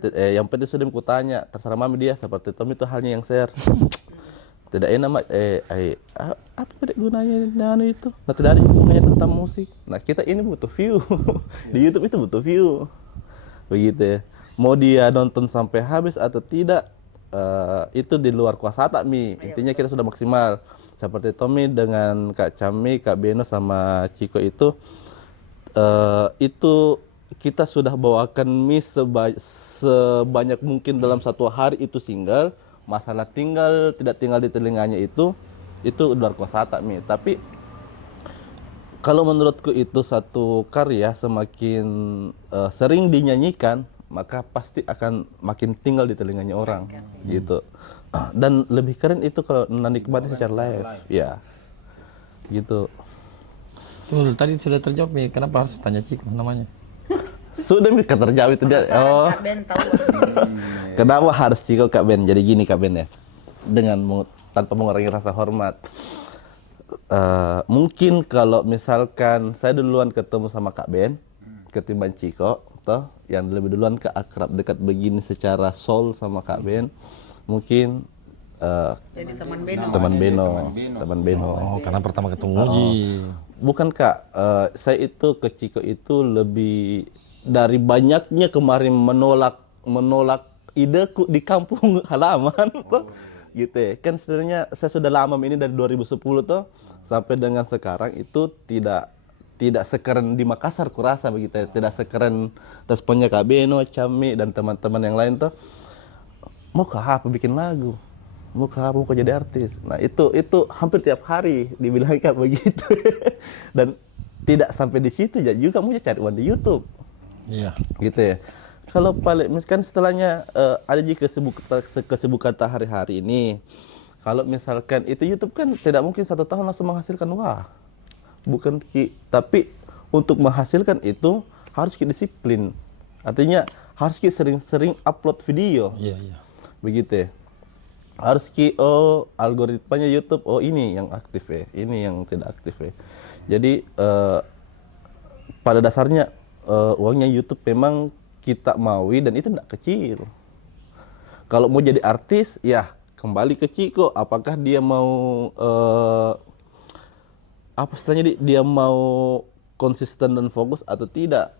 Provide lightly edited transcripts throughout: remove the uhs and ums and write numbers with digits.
Yang penting sudah aku tanya, terserah mami dia seperti Tommy itu halnya yang share. Tidak enak mak, apa dek gunanya nano itu? Nah tidak ada hubungannya tentang musik. Nah kita ini butuh view, di YouTube itu butuh view, begitu ya. Mau dia nonton sampai habis atau tidak, itu di luar kuasa tak mi. Intinya kita sudah maksimal. Seperti Tommy dengan Kak Cami, Kak Beno sama Ciko itu kita sudah bawakan mie sebanyak mungkin dalam satu hari itu single. Masalah tidak tinggal di telinganya itu luar kuasa tak mi. Tapi kalau menurutku itu satu karya semakin sering dinyanyikan maka pasti akan makin tinggal di telinganya orang gitu. Dan lebih keren itu kalau menikmati secara live. Ya. Gitu. Tuh, tadi sudah terjawab nih, kenapa harus tanya Ciko namanya? Sudah terjawab itu dia. Oh. Kak Ben tahu. Kenapa harus Ciko Kak Ben? Jadi gini Kak Ben ya. Tanpa mengurangi rasa hormat. Mungkin kalau misalkan saya duluan ketemu sama Kak Ben ketimbang Ciko, toh yang lebih duluan ke akrab dekat begini secara soul sama Kak Ben, mungkin Jadi teman Beno. Teman Beno. Oh, karena pertama ketemu Ji. Bukan Kak, saya itu ke Ciko itu lebih dari banyaknya kemarin menolak ideku di kampung halaman tuh. Gitu ya. Kan sebenarnya saya sudah lama ini dari 2010 tuh sampai dengan sekarang itu tidak sekeren di Makassar kurasa begitu ya. Tidak sekeren responnya Kak Beno, Cami dan teman-teman yang lain tuh. Mau ke apa bikin lagu? Mau jadi artis. Nah itu hampir tiap hari dibilang kayak begitu. Dan tidak sampai di situ ya juga mau cari uang di YouTube. Iya. Gitu ya. Kalau paling misalkan setelahnya ada juga kesibukan hari-hari ini. Kalau misalkan itu YouTube kan tidak mungkin 1 tahun langsung menghasilkan uang. Bukan tapi untuk menghasilkan itu harus disiplin. Artinya harus sering-sering upload video. Iya, iya. Begitu ya. Harus algoritmanya YouTube ini yang aktif ya, ini yang tidak aktif ya. Jadi pada dasarnya uangnya YouTube memang kita maui dan itu tidak kecil. Kalau mau jadi artis ya kembali ke Ciko, apakah dia mau apa istilahnya dia mau konsisten dan fokus atau tidak.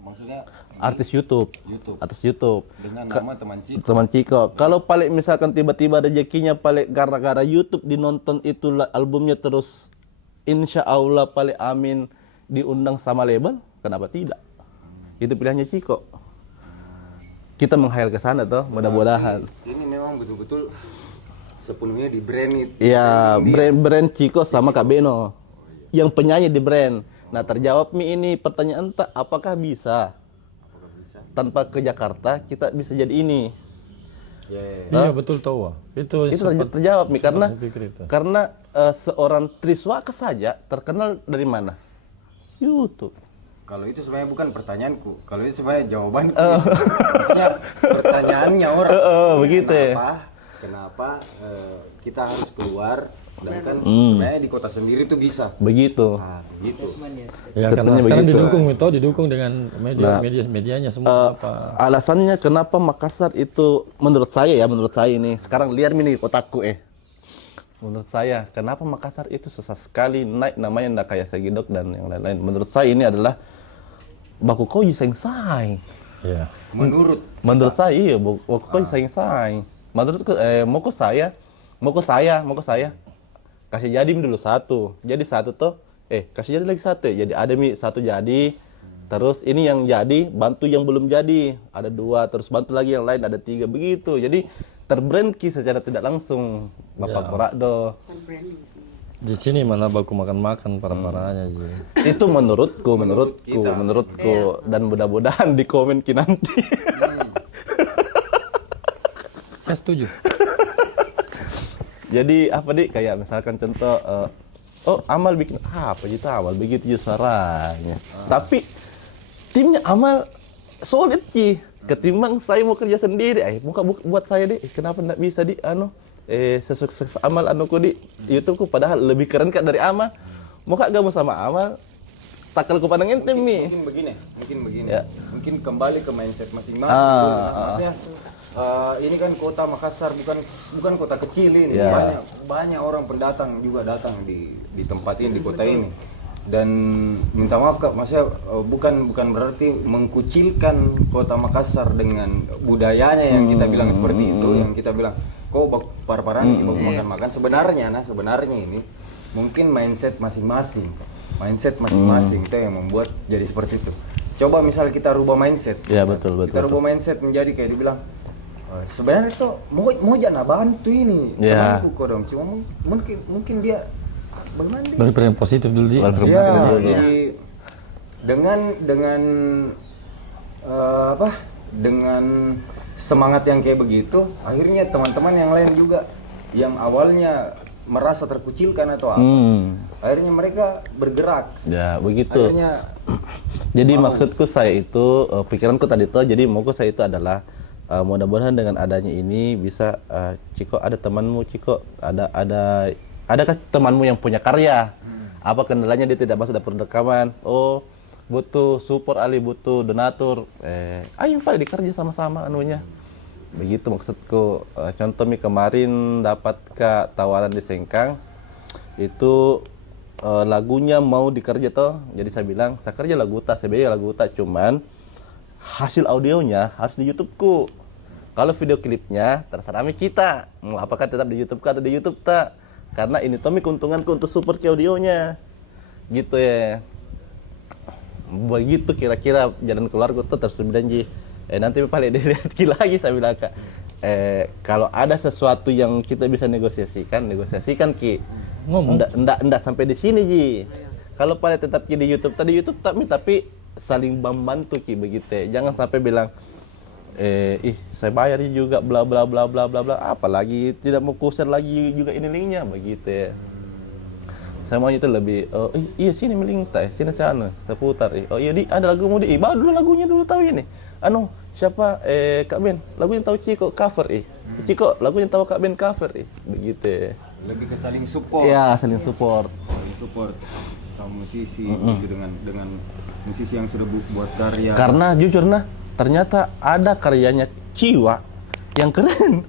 Maksudnya artis YouTube. Artis YouTube dengan nama teman Ciko. Kalau paling misalkan tiba-tiba rezekinya paling gara-gara YouTube dinonton itu albumnya terus insya Allah paling amin diundang sama label, kenapa tidak? Itu pilihannya Ciko. Kita menghayal ke sana toh, mudah-mudahan. Ini memang betul-betul sepenuhnya di brand itu. Iya, brand Ciko sama Kak Beno. Yang penyanyi di brand. Nah, terjawab ini pertanyaan apakah bisa? Tanpa ke Jakarta kita bisa jadi ini. Iya betul tahu. Itu terjawab Mi karena seorang Triswaka saja terkenal dari mana? YouTube. Kalau itu sebenarnya bukan pertanyaanku, kalau itu sebenarnya jawabanku. Maksudnya pertanyaannya orang. Begitu ya. Kenapa kita harus keluar sedangkan sebenarnya di kota sendiri tuh bisa. Begitu. Nah, begitu. Ya karena sekarang didukung dengan medianya semua alasannya kenapa Makassar itu menurut saya ini sekarang lihat ini kotaku menurut saya kenapa Makassar itu susah sekali naik namanya ndak kayak Segidok dan yang lain-lain. Menurut saya ini adalah baku kau saing-saing. Iya. Menurut saya iya baku kau saing-saing. Menurutku mau saya kasih jadi dulu satu. Jadi satu tuh kasih jadi lagi satu. Jadi ada satu jadi. Terus ini yang jadi bantu yang belum jadi. Ada 2 terus bantu lagi yang lain ada 3 begitu. Jadi terbrandki secara tidak langsung Bapak Korakdo. Di sini malah baku makan-makan para-paranya Itu menurutku dan mudah-mudahan di komen nanti. Saya setuju. Jadi apa kayak misalkan contoh Amal bikin apa gitu Amal begitu suaranya. Tapi timnya Amal solid ketimbang saya mau kerja sendiri. Buat saya kenapa enggak bisa sesukses Amal di YouTube-ku padahal lebih keren dari Amal. Mau gabung sama Amal takal ku pandang ente mi. Mungkin begini. Ya. Mungkin kembali ke mindset masing-masing. Maksudnya ini kan kota Makassar, bukan kota kecil ini. Ya. Banyak orang pendatang juga datang di tempat ini, di kota ini. Dan minta maaf Kak, maksudnya bukan berarti mengkucilkan kota Makassar dengan budayanya yang kita bilang seperti itu, yang kita bilang kok par-paran baku makan-makan. Sebenarnya ini mungkin mindset masing-masing itu yang membuat jadi seperti itu. Coba misal kita rubah mindset. Ya, betul. Kita rubah mindset menjadi kayak dibilang sebenarnya itu mau jangan bantu ini Ya. temanku kok dong. Cuma mungkin dia bagaimana dia? Berpikiran positif dulu dia. Ya, jadi dengan semangat yang kayak begitu, akhirnya teman-teman yang lain juga yang awalnya merasa terkucilkan atau apa, akhirnya mereka bergerak. Ya, begitu. Akhirnya Jadi maksudku saya itu pikiranku tadi tuh, jadi mauku saya itu adalah mudah-mudahan dengan adanya ini bisa Ciko, ada temanmu Ciko, adakah temanmu yang punya karya? Apa kendalanya dia tidak masuk dapur rekaman? Oh, butuh support Ali, butuh donatur. Ayo pada dikerja sama-sama anunya. Begitu maksudku. Contoh kemarin dapat tawaran di Sengkang. Itu lagunya mau dikerja toh. Jadi saya bilang, saya kerja lagu tak, saya lagu tak, cuman hasil audionya harus di YouTube-ku. Kalau video klipnya terserah kita. Mau apakah tetap di YouTube atau di YouTube tak? Karena ini Tommy keuntunganku untuk support ke audionya. Gitu ya. Begitu kira-kira jalan keluarga tuh terus janji. Nanti paling dilihat lagi saya bilang Kak. Kalau ada sesuatu yang kita bisa negosiasikan Ki. Ngomong. Ndak sampai di sini Ji. Kalau paling tetap Ki di YouTube tapi saling membantu Ki begitu. Jangan sampai bilang saya bayar juga bla bla bla bla bla bla, apalagi tidak mau kuser lagi juga ini linknya begitu ya. Saya maunya itu lebih iya sini link tak, sini sana seputar. Oh iya ada lagu mau bawa dulu lagunya dulu tahu ini. Siapa Kak Ben lagunya tahu Ciko cover Ciko lagunya tahu Kak Ben cover begitu ya. Lebih ke saling support. Iya, saling support. Support sama musisi dengan musisi yang sudah buat karya. Karena jujur ternyata ada karyanya Ciwa yang keren.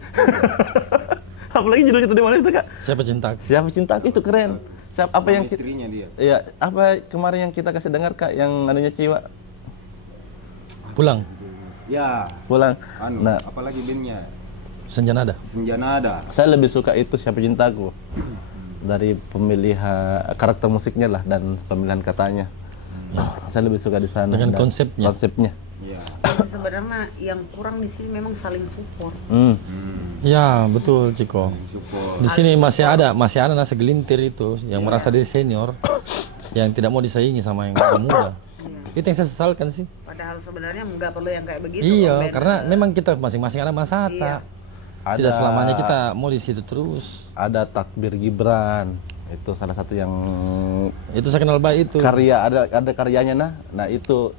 Apalagi judulnya itu di mana itu Kak? Siapa cinta? Siapa cintaku itu keren. Apa sama yang istrinya dia. Iya, apa kemarin yang kita kasih dengar Kak yang anunya Ciwa? Pulang. Ya. Pulang. Nah, apalagi bandnya Senjanada. saya lebih suka itu Siapa Cintaku. Dari pemilihan karakter musiknya lah dan pemilihan katanya. Saya lebih suka di sana. Dengan dan konsepnya. Iya. Jadi sebenarnya yang kurang di sini memang saling support. Ya, betul Ciko. Support. Di sini masih ada segelintir itu yang merasa diri senior, yang tidak mau disaingi sama yang muda. Itu yang saya sesalkan sih. Padahal sebenarnya nggak perlu yang kayak begitu. Iya, karena memang kita masing-masing ada masata. Tidak selamanya kita mau di situ terus. Ada Takbir Gibran. Itu salah satu yang Itu saya kenal baik itu. karya ada karyanya nah itu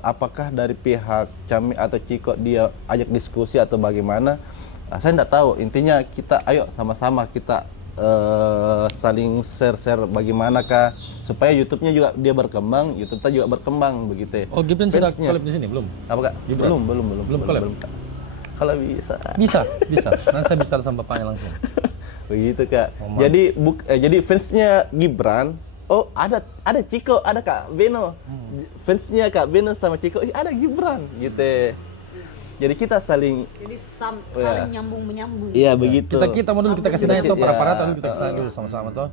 apakah dari pihak Cami atau Ciko dia ajak diskusi atau bagaimana? Saya tidak tahu. Intinya kita ayo sama-sama kita saling share bagaimanakah supaya YouTube-nya juga dia berkembang, YouTube-nya juga berkembang begitu. Oh, Gibran sudah Fansnya. collab di sini belum? Apa Kak? Gibran? Belum collab? Kak. Kalau bisa. Bisa. Nanti saya bicara sama bapaknya langsung. Begitu Kak. Jadi fansnya Gibran. Oh ada Ciko, ada Kak Beno. Fansnya Kak Beno sama Ciko, ada Gibran gitu. Jadi kita saling. Jadi saling nyambung menyambung. Iya begitu. Kita mau dulu kita kasih tanya tuh Iya. para dulu kita kasih tanya dulu sama-sama tuh.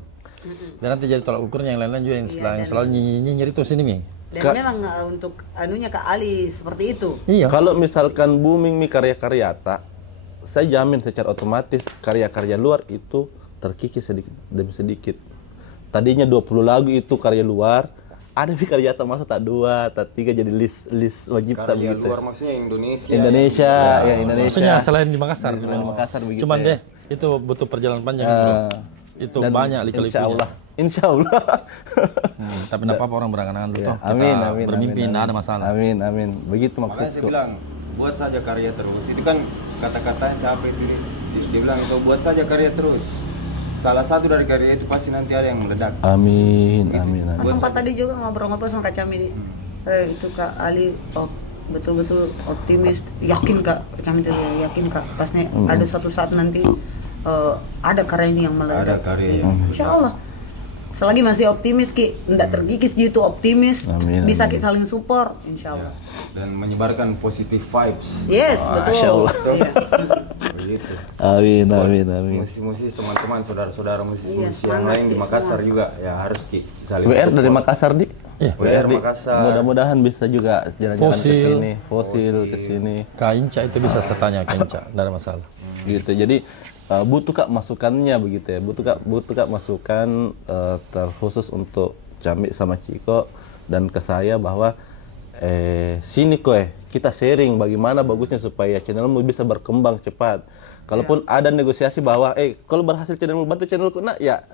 Dan nanti jadi tolak ukurnya yang lain-lain juga yang selalu nyinyir itu sini Mi. Dan memang untuk anunya Kak Ali seperti itu. Iya. Kalau misalkan booming nih karya-karya tak, saya jamin secara otomatis karya-karya luar itu terkikis sedikit demi sedikit. Tadinya 20 lagu itu karya luar, ada di karya tak masa tak 2, tak 3 jadi list wajib tak Karya begitu. luar maksudnya Indonesia. Indonesia. Maksudnya selain di Makassar. Di Makassar begitu. Cuman ya. itu butuh perjalanan panjang bro. Itu Dan banyak lika-likunya. Insya Allah. Tapi enggak apa-apa orang berangan-angan dulu toh. Amin, Kita amin. bermimpi amin, enggak ada masalah. Amin. Begitu Makanya saya maksudku. bilang buat saja karya terus. Itu kan kata-katanya siapa itu dia bilang itu buat saja karya terus. salah satu dari karya itu pasti nanti ada yang meledak. Amin, amin, amin. Sempat tadi juga ngobrol-ngobrol sama Kak Cami. Itu Kak Ali betul-betul optimis, yakin Kak Cami itu yakin Kak pasnya ada suatu saat nanti ada karya ini yang meledak. Ada karya. Insya Allah. Selagi masih optimis Ki, enggak terkikis gitu optimis, Amin, bisa amin. Ki saling support, insya Allah. Dan menyebarkan positive vibes. Yes, Wah, betul. Masya Allah. Iya. Begitu. Amin, amin, amin. Musisi-musisi teman-teman saudara-saudara musisi Iya, yang semangat, lain di Ki, Makassar semangat. juga ya harus saling WR dari support. Makassar, Di. Iya. WR Di. Makassar. Mudah-mudahan bisa juga jalan-jalan ke Fosil. sini, fosil ke sini. Kak Inca itu bisa saya tanya ke Inca, tidak ada masalah. Gitu. Jadi butuh Kak masukannya begitu ya. Butuh Kak masukan terkhusus untuk Cami sama Ciko dan ke saya bahwa sini koe kita sharing bagaimana bagusnya supaya channelmu bisa berkembang cepat. Kalaupun ada negosiasi bahwa kalau berhasil channelmu bantu channelku, nah ya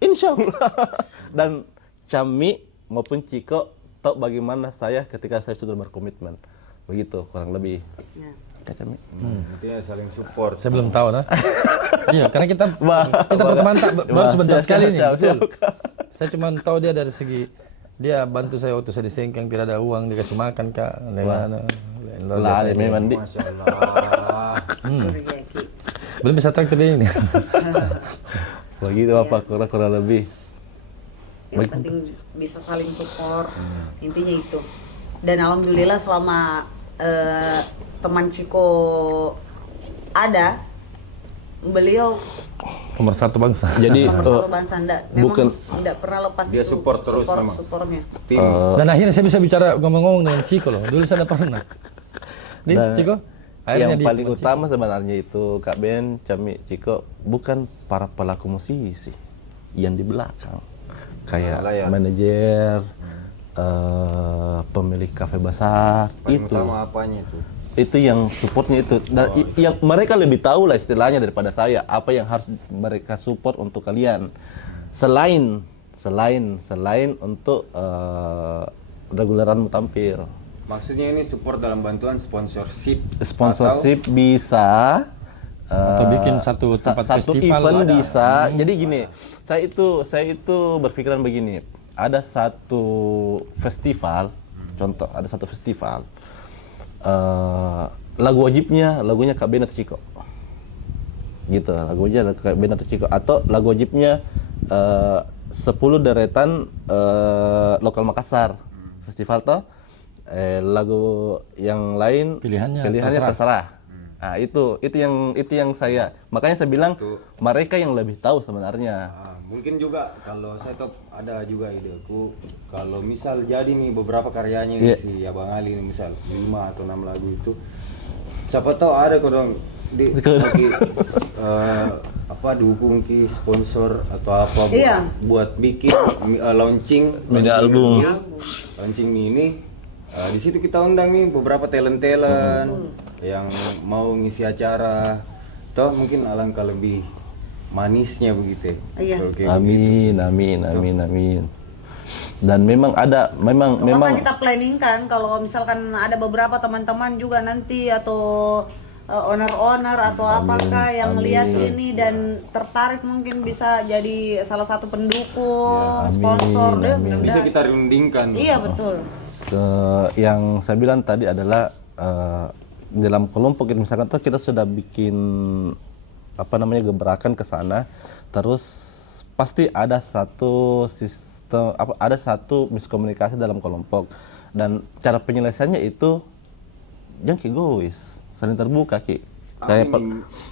insya Allah. Dan Cami maupun Ciko tahu bagaimana saya ketika saya sudah berkomitmen. Begitu kurang lebih. Ya. Kak Cami. Intinya saling support. Saya belum tahu, nah. Iya, karena kita berteman baru sebentar sekali nih, betul. Saya cuma tahu dia dari segi dia bantu saya waktu saya di Sengkang tidak ada uang dikasih makan Kak, gimana? Lah, memang Di. Masya Allah. Surya Ki. Belum bisa traktir dia ini. Begitu apa kurang lebih. Yang penting bisa saling support, intinya itu. Dan alhamdulillah selama teman Ciko ada, beliau Nomor satu bangsa. Jadi nomor satu bangsa bukan- memang tidak pernah lepas Dia itu, support terus memang. supportnya. Tim. Dan akhirnya saya bisa bicara ngomong-ngomong dengan Ciko loh. Dulu saya tidak pernah. Di Dan Ciko. yang dia paling teman utama sebenarnya itu Kak Ben, Cami, Ciko bukan para pelaku musisi yang di belakang kayak Layar. manajer, pemilik kafe besar Paling itu. utama apanya itu? Itu yang supportnya itu. Dan yang mereka lebih tahu lah istilahnya daripada saya apa yang harus mereka support untuk kalian. Selain untuk reguleranmu tampil. Maksudnya ini support dalam bantuan sponsorship. Sponsorship bisa Atau bikin satu tempat satu festival event ada. bisa. Jadi gini, saya itu berpikiran begini. Ada satu festival, contoh ada satu festival. Lagunya Kak Ben atau Ciko. Gitu, lagunya Kak Ben atau Ciko atau lagu wajibnya 10 deretan lokal Makassar. Festival toh lagu yang lain Pilihannya terserah. Nah, itu yang saya makanya saya bilang mereka yang lebih tahu sebenarnya. Mungkin juga kalau saya tahu ada juga ideku kalau misal jadi nih beberapa karyanya Iya. si Abang Ali nih misal 5 atau 6 lagu itu siapa tahu ada kodong di dukung ki sponsor atau apa Iya. buat bikin launching Mini album. launching mini. Di situ kita undang nih beberapa talent yang mau ngisi acara. Toh mungkin alangkah lebih manisnya begitu. Iya. Oke. Amin. Dan memang memang kita planning kan kalau misalkan ada beberapa teman-teman juga nanti atau owner atau apakah yang lihat ini dan tertarik mungkin bisa jadi salah satu pendukung, sponsor deh. Bisa kita rundingkan. Iya betul. yang saya bilang tadi adalah dalam kelompok misalkan tuh kita sudah bikin gebrakan ke sana, terus pasti ada satu sistem ada satu miskomunikasi dalam kelompok dan cara penyelesaiannya itu jangan egois, saling terbuka Ki.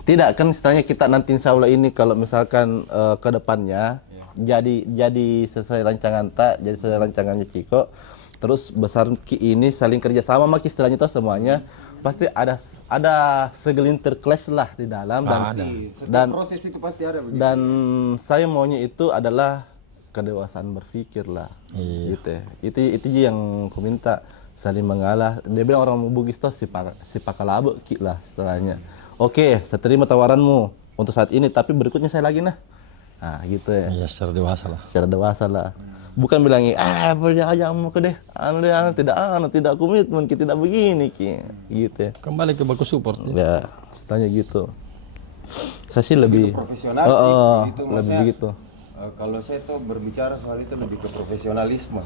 Tidak kan istilahnya kita nanti insya Allah ini kalau misalkan ke depannya jadi sesuai rancangan jadi sesuai rancangannya Ciko. Terus besar Ki ini saling kerjasama Maki istilahnya itu semuanya pasti ada segelintir clash lah di dalam dan proses itu pasti ada begitu. dan saya maunya itu adalah kedewasaan berpikir lah. Iya. Gitu ya. Itu yang ku minta saling mengalah. Dia bilang orang Bugis tuh si pakalabu Ki lah istilahnya. Oke, saya terima tawaranmu untuk saat ini tapi berikutnya saya lagi nah gitu ya. Iya, secara dewasa lah. Bukan bilangin, aja mau ke deh, tidak komitmen, kita tidak begini, Ki, gitu ya. Kembali ke baku support. Ya, istilahnya gitu. Saya sih lebih profesional sih itu lebih maksudnya, begitu. kalau saya tuh berbicara soal itu lebih ke profesionalisme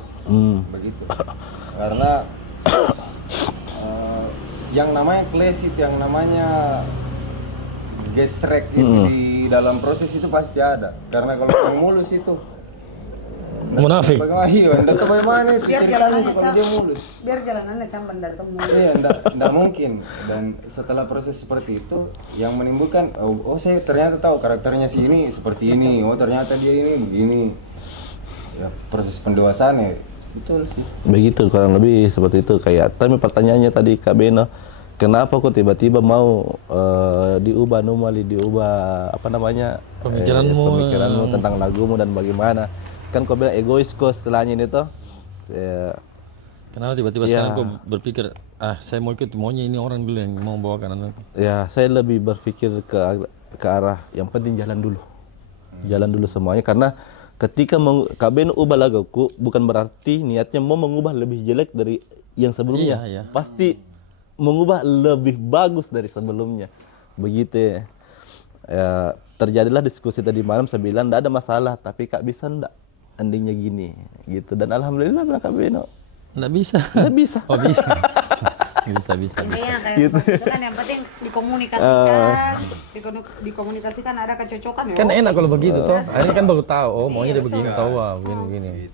begitu, karena yang namanya clash itu, yang namanya gesrek itu di dalam proses itu pasti ada, karena kalau yang mulus itu Munafik. bagaimana, iya, enggak tahu bagaimana itu Biar ceritanya jalanannya itu kalau dia mulus. biar jalanannya campan datang Iya, enggak mungkin. Dan setelah proses seperti itu yang menimbulkan oh saya ternyata tahu karakternya si ini seperti ini. Oh ternyata dia ini begini. Ya proses pendewasaan ya. Betul sih. Begitu kurang lebih seperti itu. Kayak tapi pertanyaannya tadi Kak Beno, kenapa kok tiba-tiba mau diubah normali, diubah apa namanya pemikiranmu tentang lagumu dan bagaimana? Kan kau bilang egois kok setelahnya ini tuh. Kenapa tiba-tiba sekarang kok berpikir, saya mau ikut maunya ini orang dulu yang mau bawakan anak. Ya, saya lebih berpikir ke arah yang penting jalan dulu. Jalan dulu semuanya, karena ketika Kak Beno ubah laguku bukan berarti niatnya mau mengubah lebih jelek dari yang sebelumnya. Iya. Pasti mengubah lebih bagus dari sebelumnya. Begitu ya. Terjadilah diskusi tadi malam, saya bilang enggak ada masalah, tapi Kak bisa enggak endingnya gini gitu, dan alhamdulillah Kak Beno Nggak bisa. nggak bisa. Oh bisa. bisa. Intinya kayak seperti itu kan, yang penting dikomunikasikan, dikomunikasikan ada kecocokan ya. Kan enak kalau begitu toh. Akhirnya kan baru tahu, oh maunya dia begini, tahu begini.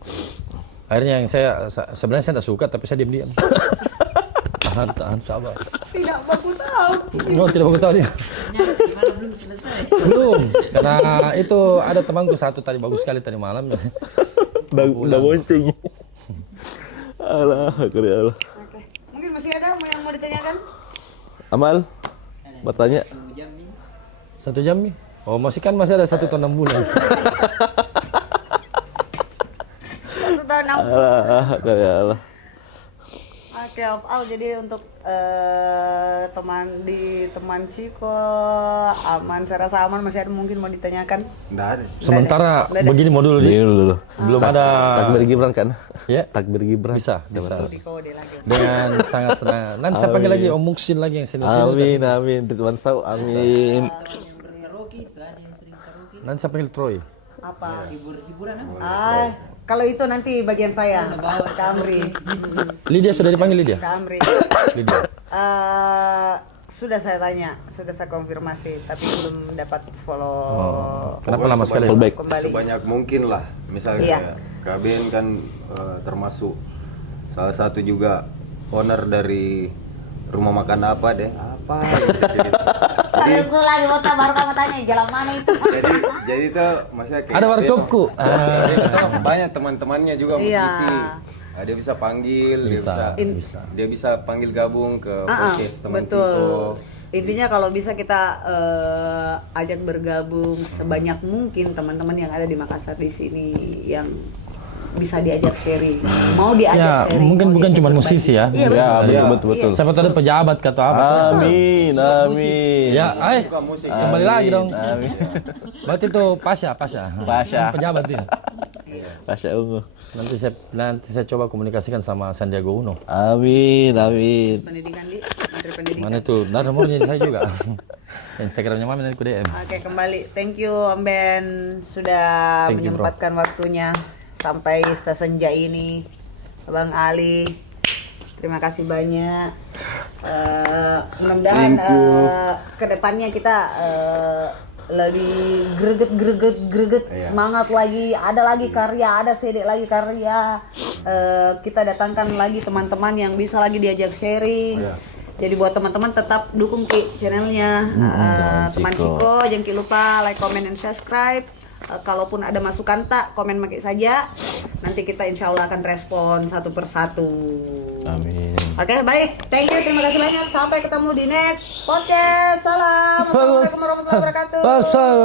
Akhirnya yang saya sebenarnya saya tidak suka, tapi saya diam-diam. Tahan sabar. Tidak baku tahu. Oh, tidak bagus tahu dia. Gimana belum selesai? Belum. Karena itu ada temanku satu tadi bagus sekali tadi malam. Udah bonceng. Alah, Allah. Oke. Mungkin masih ada yang mau ditanyakan? Amal, bertanya. 1 jam nih. Oh masih ada 1 tahun 6 bulan. 1 tahun 6. Alah, Allah. Oke, jadi untuk teman Ciko aman, saya rasa aman. Masih ada mungkin mau ditanyakan? Enggak ada. Sementara begini mau dulu Ini dulu. Belum ada. Takbir Gibran kan? Ya. Takbir Gibran. Bisa. Di kode lagi. Dengan sangat senang. Nanti saya panggil lagi Om Muksin lagi yang senior. Amin. Tuhan tahu. Amin. Nanti saya panggil Troy. Apa? Hiburan apa? Kalau itu nanti bagian saya, Kak Amri. Lydia sudah dipanggil Lydia? Kak Amri. Lydia. Sudah saya tanya, sudah saya konfirmasi, tapi belum dapat follow. Kenapa lama sekali? Full back. Kembali. Sebanyak mungkin lah. Misalnya Iya. Kak Ben kan termasuk salah satu juga owner dari rumah makan apa deh? Apa? yang bisa cerita. Saya usul lagi, baru kamu tanya jalan mana itu. Jadi tuh maksudnya kayak Ada warkopku. banyak teman-temannya juga Iya. musisi. Dia bisa panggil, dia bisa panggil gabung ke podcast teman Betul. Ciko. Intinya kalau bisa kita ajak bergabung sebanyak mungkin teman-teman yang ada di Makassar di sini yang bisa diajak sharing. Mau diajak Ya, sharing. mungkin mau bukan diajak cuma berbagi. musisi ya. Iya, Ya, betul. betul. Siapa tahu ada pejabat atau apa. Amin. Ya, Suka musik. kembali lagi dong. Amin. Berarti itu Pasha. Pejabat ini. Masya Allah. Nanti saya coba komunikasikan sama Sandiaga Uno. Amin. Pendidikan di Menteri Pendidikan. Mana itu? Nah, nomornya saya juga. Instagramnya Mami nanti ku DM. Oke, kembali. Thank you Om Ben sudah Thank you, bro. menyempatkan waktunya sampai sesenja ini. Bang Ali, terima kasih banyak. Mudah-mudahan kedepannya kita lagi greget, semangat lagi, ada lagi karya, ada CD lagi karya. Kita datangkan lagi teman-teman yang bisa lagi diajak sharing. Jadi buat teman-teman tetap dukung channelnya teman Ciko, jangan lupa like, comment, and subscribe. Kalaupun ada masukan tak, komen pakai saja. Nanti kita insya Allah akan respon satu persatu. Amin. Oke, baik. Thank you, terima kasih banyak. Sampai ketemu di next podcast. Salam. Assalamualaikum warahmatullahi wabarakatuh. Pasal.